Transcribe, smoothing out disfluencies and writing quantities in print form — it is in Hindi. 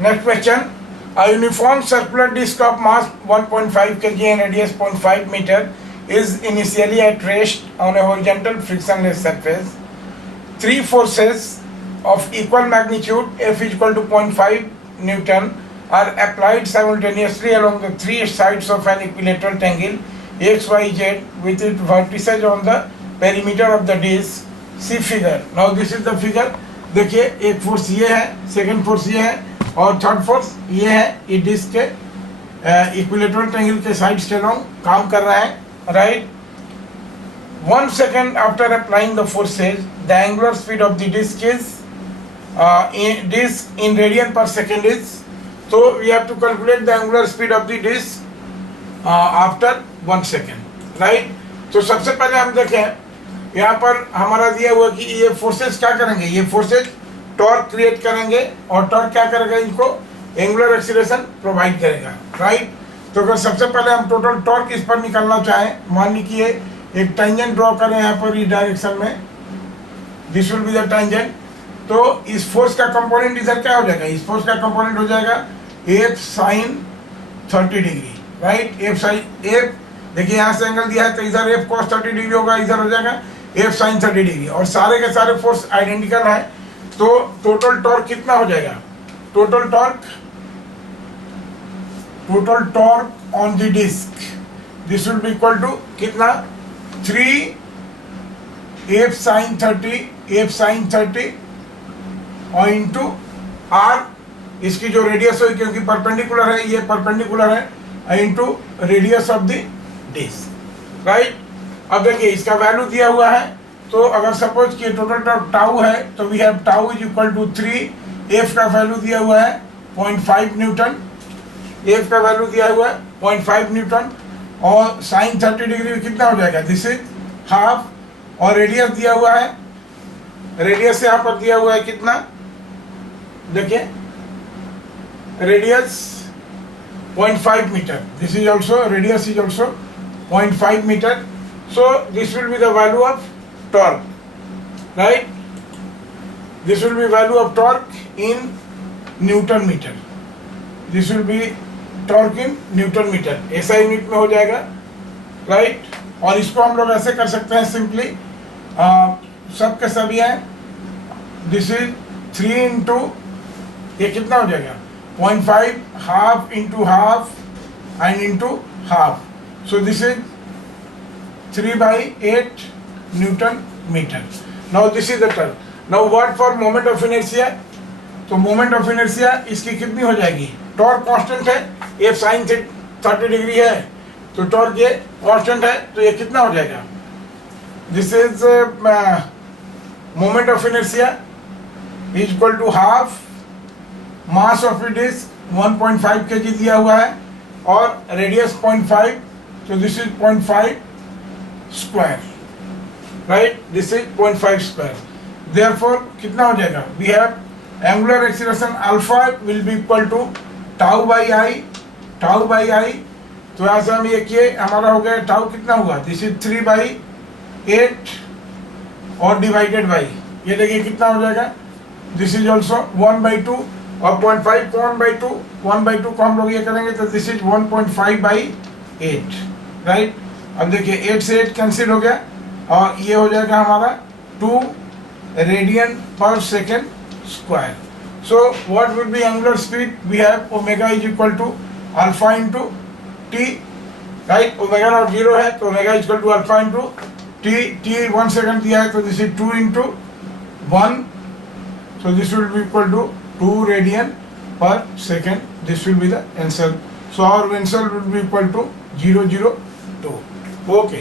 Next question. A uniform circular disc of mass 1.5 kg and radius 0.5 meter is initially at rest on a horizontal frictionless surface. Three forces of equal magnitude F is equal to 0.5 Newton are applied simultaneously along the three sides of an equilateral triangle X, Y, Z with its vertices on the perimeter of the disc. See figure. Now this is the figure. देखिए एक फोर्स ये है, सेकंड फोर्स ये है और थर्ड फोर्स ये है. ये डिस्क के इक्विलेटरल ट्रायंगल के साइड्स के लॉन्ग काम कर रहा है, right. 1 second after applying the forces, the angular speed of the disc in radian per second is. So we have to calculate the angular speed of the disc after 1 second, right. तो सबसे पहले हम देखें यहाँ पर हमारा दिया हुआ कि ये फोर्सेस क्या करेंगे. ये फोर्सेस टॉर्क क्रिएट करेंगे और टॉर्क क्या करेगा, इनको एंगुलर एक्सीलरेशन प्रोवाइड करेगा, राइट. तो अगर सबसे पहले हम टोटल टॉर्क इस पर निकालना चाहें, मान लीजिए एक टेंजेंट ड्रॉ करें यहाँ पर इस डायरेक्शन में, this will be the tangent. तो इस फोर्स का कंपोनेंट इधर क्या हो जाएगा, इस फोर्स का कंपोनेंट हो जाएगा F sine 30 degree, right. F sine F देखिए यहाँ से एंगल दिया है तो इधर एफ कॉस 30 डिग्री होगा, इधर हो जाएगा एफ साइन 30 डिग्री. और सारे के सारे फोर्स आइडेंटिकल है. तो टोटल टॉर्क कितना हो जाएगा, total torque on the disc this will be equal to कितना 3 एफ साइन 30 और इंटू आर, इसकी जो रेडियस हो क्योंकि परपेंडिकुलर है, ये परपेंडिकुलर है, into radius of the disc, right. अब देखिए इसका वैल्यू दिया हुआ है. तो अगर सपोज कि टोटल टॉर्क टाउ है तो we have tau is equal to 3, F का वैल्यू दिया हुआ है 0.5 न्यूटन, एफ का वैल्यू दिया हुआ है 0.5 न्यूटन और साइन 30 डिग्री कितना हो जाएगा, दिस इज हाफ. और रेडियस दिया हुआ है, रेडियस यहाँ पर दिया हुआ है कितना, देखिए radius 0.5 meter, this is also radius is also 0.5 meter. So this will be the value of torque, right. This will be value of torque in Newton meter. This will be torque in Newton meter. ऐसा यूनिट में हो जाएगा, right. और इसको हम लोग ऐसे कर सकते हैं सिंपली, सब के सभी हैं. दिस इज 3 इंटू ये कितना हो जाएगा 0.5, half into half and into half. So this is 3/8 Newton meter. Now this is the term. Now what for moment of inertia? तो moment of inertia इसकी कितनी हो जाएगी, टॉर्क कांस्टेंट है, F sin 30 डिग्री है तो टॉर्क ये कांस्टेंट है, तो ये कितना हो जाएगा, this is moment of inertia is equal to half mass of it is 1.5 kg दिया हुआ है और रेडियस 0.5, तो this is 0.5 square, right. This is 0.5 square. Therefore कितना हो जाएगा, we have angular acceleration alpha will be equal to tau by I. तो यहाँ से हम ये किए, हमारा हो गया टाउ कितना हुआ, दिस इज 3/8 और डिवाइडेड बाई ये देखिए कितना हो जाएगा, दिस इज ऑल्सो 1/2 और 0.5 को 1/2 को हम लोग ये करेंगे तो दिस इज 1.5/8, राइट. अब देखिए 8 से 8 कैंसिल हो गया और ये हो जाएगा हमारा 2 radian per second square. So what will be angular speed, we have omega is equal to alpha into T, right. Omega not 0 है तो omega is equal to alpha into T 1 second दिया है तो this is 2 into 1, so this will be equal to 2 radian per second. This will be the answer. So our answer will be equal to 002. Okay.